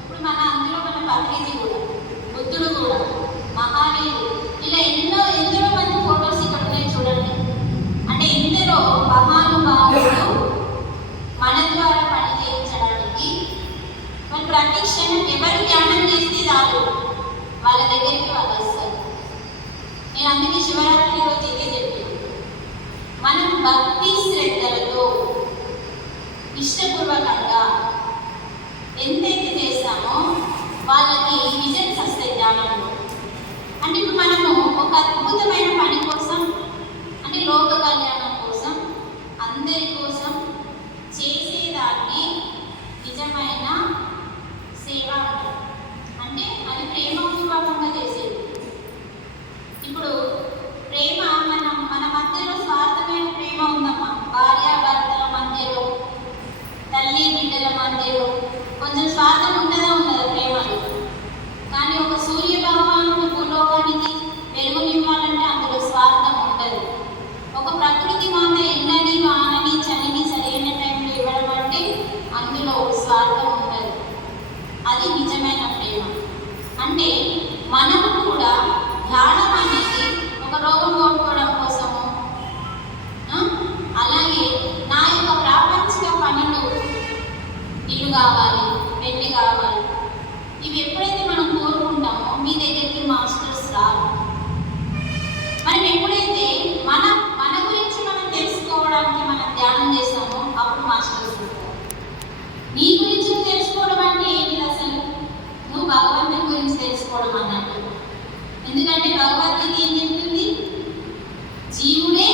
బుద్ధి మన అందులో మన కూడా బుద్ధుడు కూడా మహావీరుడు ఇలా ఎన్నో ఎందరో మంది ఫొటోస్ ఇక్కడ చూడండి. అంటే ఇందులో మహానుభావుడు మన ద్వారా పని చేయించడానికి మన ప్రతి క్షణం వాళ్ళ దగ్గరికి వాళ్ళు వస్తారు. నేను అందుకే శివరాత్రి రోజు మనం భక్తి శ్రద్ధలతో ఇష్టపూర్వకంగా ఎంతైతే చేస్తామో వాళ్ళకి రిజల్ట్స్ వస్తాయి దానిలో అంటే ఇప్పుడు మనము ఒక అద్భుతమైన పని కోసం అంటే లోక కళ్యాణం కోసం అందరి కోసం చేసేదాన్ని నిజమైన సేవ అంటే. అది ప్రేమ పూర్వకంగా చేసేది. ఇప్పుడు ప్రేమ నవవద్ద కేంద్రం నుండి జీవుడే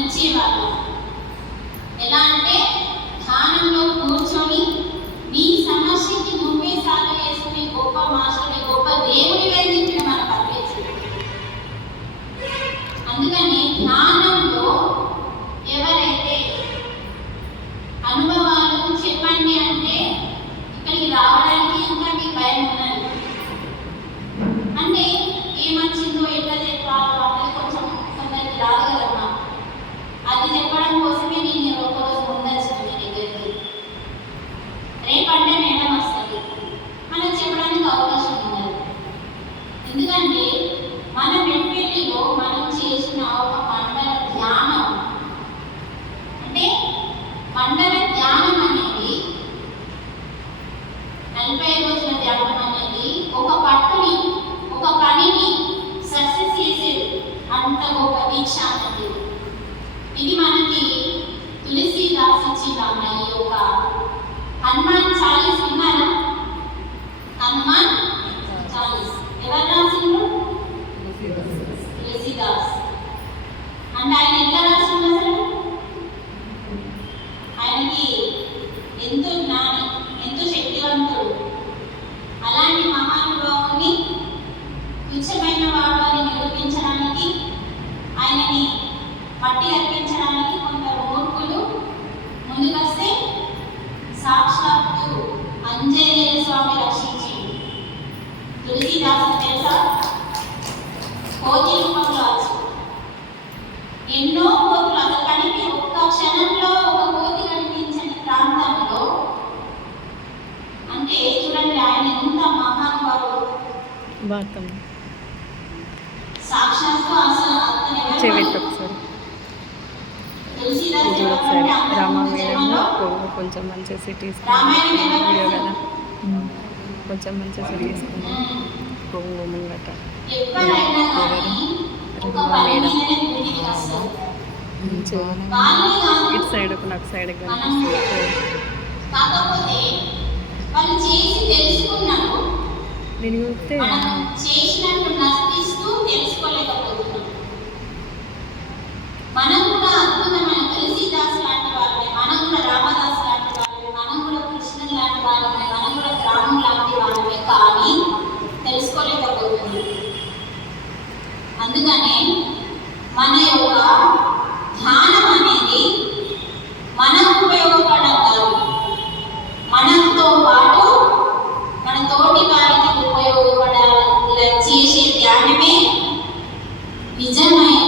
ఇచ్చేవాళ్ళు ఎలా అంటే ధ్యానంలో కూర్చొని నీ సమస్యకి ముప్పై సార్లు చేసుకునే గొప్ప మాస్టర్ని గొప్ప దేవుడి అంత గొప్ప దీక్ష అన్నది ఇది మనకి తులసిదాస్ ఇచ్చిన ఈ యొక్క హనుమాన్ చాలీస్ విన్నారా? హనుమాన్ చాలీస్. ఎవరు తులసి తులసిదాస్. అంటే ఆయన ఎంత రాసిండు అసలు? ఆయనకి ఎంతో జ్ఞాని ఎంతో శక్తివంతుడు. అలాంటి మహానుభావుని తుచ్చమైన ఆయనని పట్టి అర్పించడానికి కొందరు మూర్ఖులు ముందుకొస్తే సాక్షాత్తు అంజనేయ స్వామి రక్షించింది తులసిదాసు తెలుసా కోతి రూపంలో ఎన్నో కోతులు అసలు కనిపి ఒక్క క్షణంలో ఒక కోతి కనిపించని ప్రాంతంలో అంటే చూడండి ఆయన ఎంత మహానుభావుడు. సాక్షాత్తు అసలు చెవిట్ ఒకసారి. ఇది ఒకసారి. రామాయణంలో కొంచెం మంచిగా సెట్ కదా? కొంచెం మంచిగా సెట్ తీసుకున్నాం కొంగు ముంగట. రామాయణం ఇటు సైడ్ ఒక నాకు సైడ్ కనిపిస్తుంది. నేను చూస్తే అందుకనే మన యొక్క ధ్యానం అనేది మనకు ఉపయోగపడడం కాదు మనతో పాటు మన తోటి వారికి ఉపయోగపడాల చేసే ధ్యానమే నిజమైన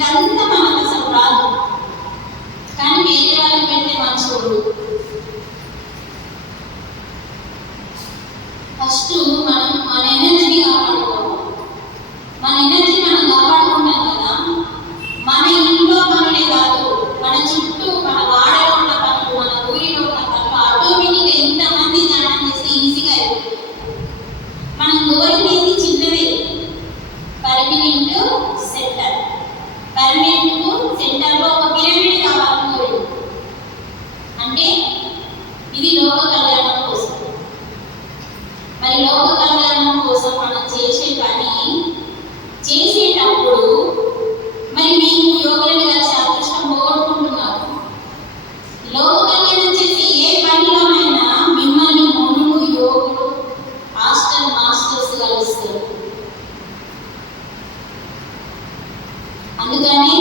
ఇదంతా మనకు అసలు రాదు. కానీ వేరే వాళ్ళకి పెడితే మంచోడు. ఫస్ట్ మనం మన ఎనర్జీ కాపాడుకోవాలి. మన ఎనర్జీ మనం కాపాడుకుంటాం కదా. మన ఇంట్లో పనులే కాదు మన చుట్టూ అందుకని